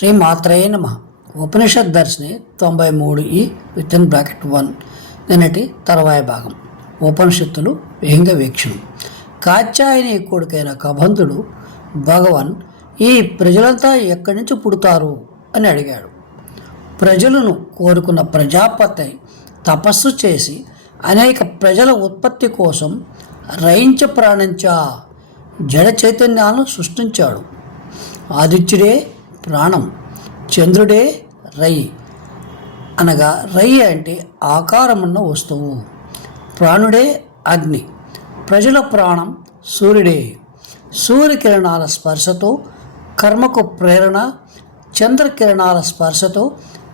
శ్రీ మాత్రయ నమ. ఉపనిషత్ దర్శిని తొంభై మూడు ఈ విత్ ఇన్ బ్రాకెట్ వన్ నిన్నటి తర్వాయ భాగం. ఉపనిషత్తులు వేంగ వీక్షణం. కాత్యాయని కొడుకైన కబంధుడు భగవన్ ఈ ప్రజలంతా ఎక్కడి నుంచి పుడతారు? అని అడిగాడు. ప్రజలను కోరుకున్న ప్రజాపతి తపస్సు చేసి అనేక ప్రజల ఉత్పత్తి కోసం రయించ ప్రాణించ జడ చైతన్యాలను సృష్టించాడు. ఆదిత్యుడే ప్రాణం. చంద్రుడే రై. అనగా రై అంటే ఆకారమున్న వస్తువు. ప్రాణుడే అగ్ని. ప్రజల ప్రాణం సూర్యుడే. సూర్యకిరణాల స్పర్శతో కర్మకు ప్రేరణ చంద్రకిరణాల స్పర్శతో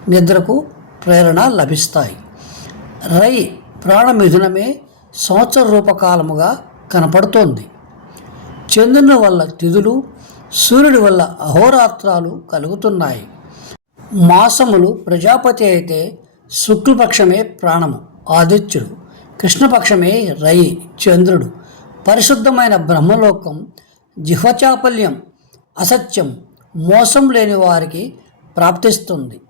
నిద్రకు ప్రేరణ లభిస్తాయి. రై ప్రాణమిథునమే సంవత్సర రూపకాలముగా కనపడుతోంది. చంద్రుని వల్ల తిథులు సూర్యుడి వల్ల అహోరాత్రాలు కలుగుతున్నాయి. మాసములు ప్రజాపతి అయితే శుక్లపక్షమే ప్రాణము ఆదిత్యుడు. కృష్ణపక్షమే రై చంద్రుడు. పరిశుద్ధమైన బ్రహ్మలోకం జిహ్వచాపల్యం అసత్యం మోసం లేని వారికి ప్రాప్తిస్తుంది.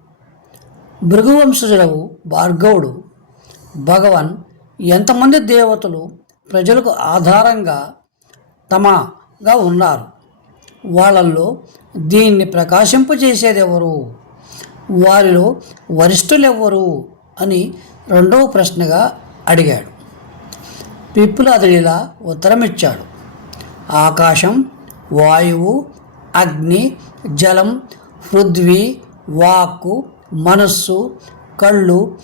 భృగువంశజుడవు భార్గవుడు. భగవాన్ ఎంతమంది దేవతలు ప్రజలకు ఆధారంగా తమగా ఉన్నారు? వాళ్ళల్లో దీన్ని ప్రకాశింపజేసేదెవరు? వారిలో వరిష్ఠులెవ్వరు? అని రెండవ ప్రశ్నగా అడిగాడు. పిప్పులాదుడిలా ఉత్తరమిచ్చాడు. ఆకాశం వాయువు అగ్ని జలం పృథ్వీ వాక్కు మనస్సు కళ్ళు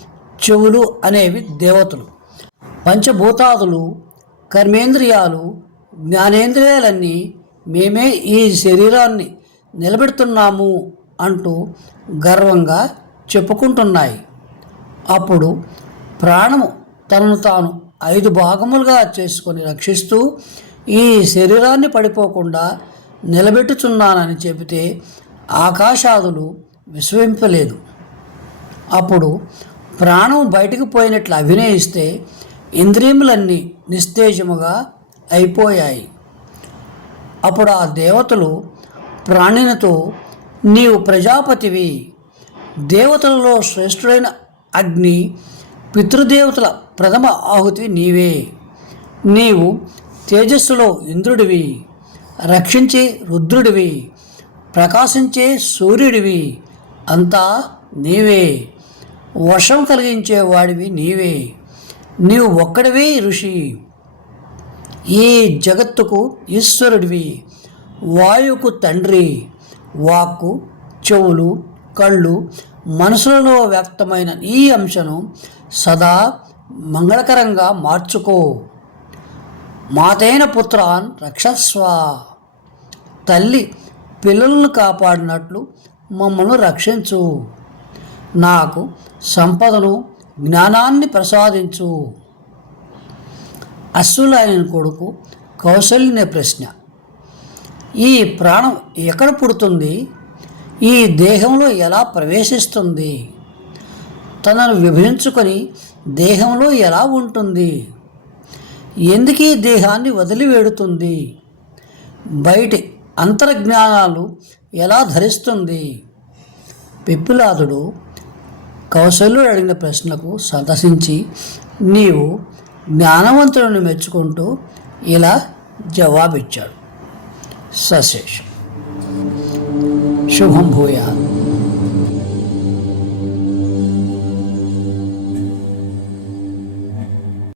చెవులు అనేవి దేవతలు. పంచభూతాదులు కర్మేంద్రియాలు జ్ఞానేంద్రియాలన్నీ మేమే ఈ శరీరాన్ని నిలబెడుతున్నాము అంటూ గర్వంగా చెప్పుకుంటున్నాయి. అప్పుడు ప్రాణము తనను తాను ఐదు భాగములుగా చేసుకొని రక్షిస్తూ ఈ శరీరాన్ని పడిపోకుండా నిలబెట్టుచున్నానని చెబితే ఆకాశాదులు విశ్వింపలేదు అప్పుడు ప్రాణం బయటకు పోయినట్లు అభినయిస్తే ఇంద్రియములన్నీ నిస్తేజముగా అయిపోయాయి. అప్పుడు ఆ దేవతలు ప్రాణినితో నీవు ప్రజాపతివి. దేవతలలో శ్రేష్ఠుడైన అగ్ని పితృదేవతల ప్రథమ ఆహుతి నీవే. నీవు తేజస్సులో ఇంద్రుడివి రక్షించే రుద్రుడివి ప్రకాశించే సూర్యుడివి అంతా నీవే. వర్షం కలిగించే వాడివి నీవే. నీవు ఒక్కడివే ఋషి. ఈ జగత్తుకు ఈశ్వరుడివి వాయువుకు తండ్రి వాక్కు చెవులు కళ్ళు మనసులలో వ్యక్తమైన ఈ అంశను సదా మంగళకరంగా మార్చుకో. మాతైన పుత్రాన్ రక్షస్వ. తల్లి పిల్లలను కాపాడినట్లు మమ్మల్ని రక్షించు. నాకు సంపదను జ్ఞానాన్ని ప్రసాదించు. అశ్వులైన కొడుకు కౌశల్యనే ప్రశ్న. ఈ ప్రాణం ఎక్కడ పుడుతుంది? ఈ దేహంలో ఎలా ప్రవేశిస్తుంది? తనను విభజించుకొని దేహంలో ఎలా ఉంటుంది? ఎందుకు ఈ దేహాన్ని వదిలివేడుతుంది బయటి అంతర్జ్ఞానాలు ఎలా ధరిస్తుంది? పిప్పిలాదుడు కౌశల్యుడు అడిగిన ప్రశ్నకు సంతసించి నీవు జ్ఞానవంతులను మెచ్చుకుంటూ ఇలా జవాబిచ్చాడు. సశేషం. శుభం భూయా.